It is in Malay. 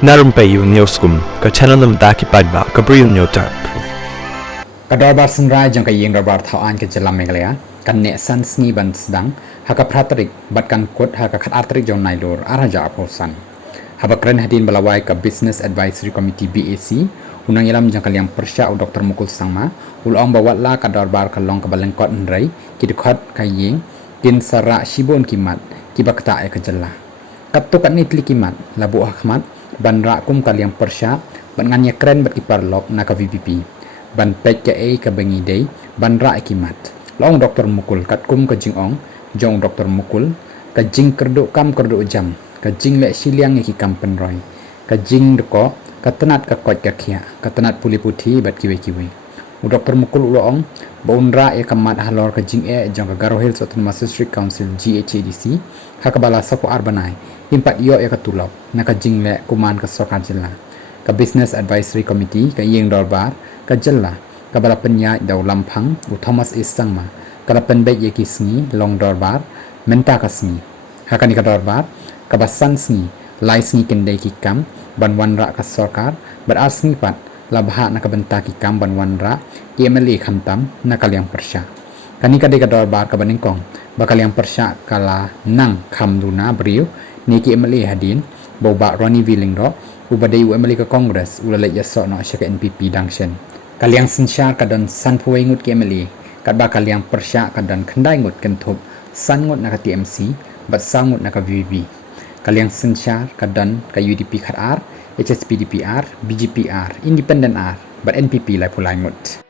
Narumpayu Neoskum, ka channel nam daki padba, ka brill nyotar. Kadorbar sunrai jang ka yeng darbar thawaan ke jalam megalaya kan ne san sni ban sedang haka pratrik bat kan kot haka khat artrik jong nailor araja aposan haba kren hadin balawai ka business advisory committee BAC unang ilam jang kaliang persya u Dr. Mukul Sangma ulong bawatla kadorbar kalong ka balengkot nrai kidkhot ka yeng kin sara shibon kimat kibakta e ka jalla katuk ni tli kimat labu ahmad banra kum kaliang persya ban nganya kren bat iparlok na ka VPP ban pek ke ka bengi day ban ra kimat long Dr. Mukul kat kum ka jingong jong Dr. Mukul ka jing kerdu kam kerdu jam ka jing le siliang ki kam penroy ka jing deko ka tenat ka kot ka khia ka tenat puli puthi bat kiwe kiwe u Dr. Mukul ulong baunra e kamat halor ka jing jong ka Garo Hills Autonomous District Council GHADC hakabala sapu arbanai impat yo ka tulok na ka jing le kuman ka Sorkar Jilla ka business advisory committee ka yeng dorbar ka jalla ka bala penya daw lampang u Thomas E Sangma ka penbe ye ki sngi long dorbar menta ka sngi hakani ka dorbar ka basan sngi lai sngi kende ki kam ban wanra ka Sorkar bar asngi pat labha na ka benta ki kam ban wanra ki MLA khantam na kaliang persya kani ka de ka dorbar ka baningkong bakal yang persya kala nang khamduna briu ni ki MLA hadin boba Ronnie Willingro ubadai UMLA ka Congress ulale yaso no syaka NPP dangshen kaliang sensyar kadan san puai ngut ki MLA kat ba kaliang persya kadan khandai ngut kentup san ngut na ka TMC bat sangut na ka VVB kaliang sensyar kadan ka UDP khat R HSPDPR BGPR Independent R bat NPP lai pulai ngut